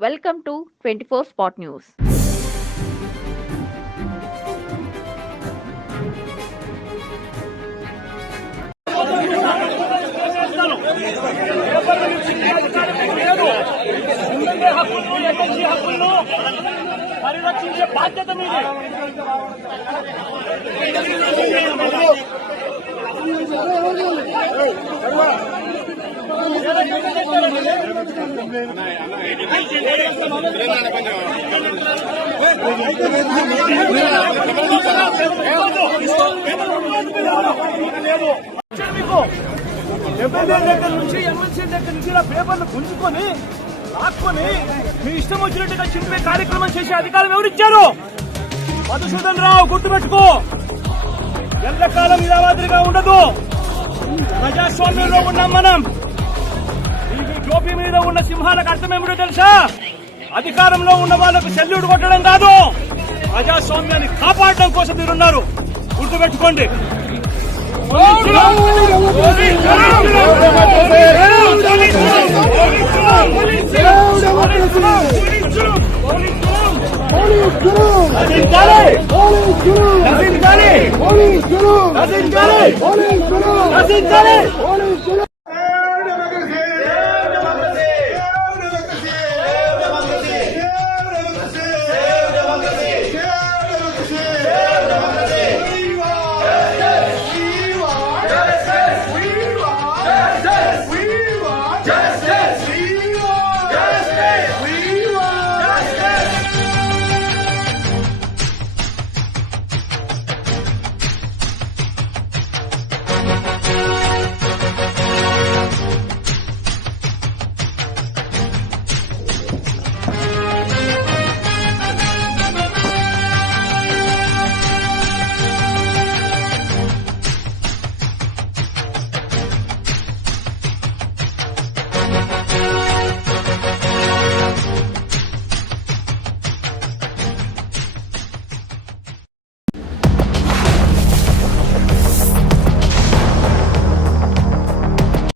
Welcome to 24 Spot News. పరిరక్షించే బాధ్యత మీదే. MLA దగ్గర నుంచి ఎమ్మెల్సీ దగ్గర నుంచి ఇలా పేపర్లు గుంజుకొని లాక్కొని మీ ఇష్టం వచ్చినట్టుగా చింపే కార్యక్రమం చేసే అధికారం ఎవరిచ్చారు? మధుసూదన్ రావు, గుర్తుపెట్టుకో, ఎల్లకాలం ఇలా మాదిరిగా ఉండదు. ప్రజాస్వామ్యంలో ఉన్నాం మనం. ఈ టోపీ మీద ఉన్న సింహాలకు అర్థం ఏమిటో తెలుసా? అధికారంలో ఉన్న వాళ్ళకు సెల్యూట్ కొట్టడం కాదు, ప్రజాస్వామ్యాన్ని కాపాడడం కోసం మీరున్నారు. గుర్తుపెట్టుకోండి. నశించాలి.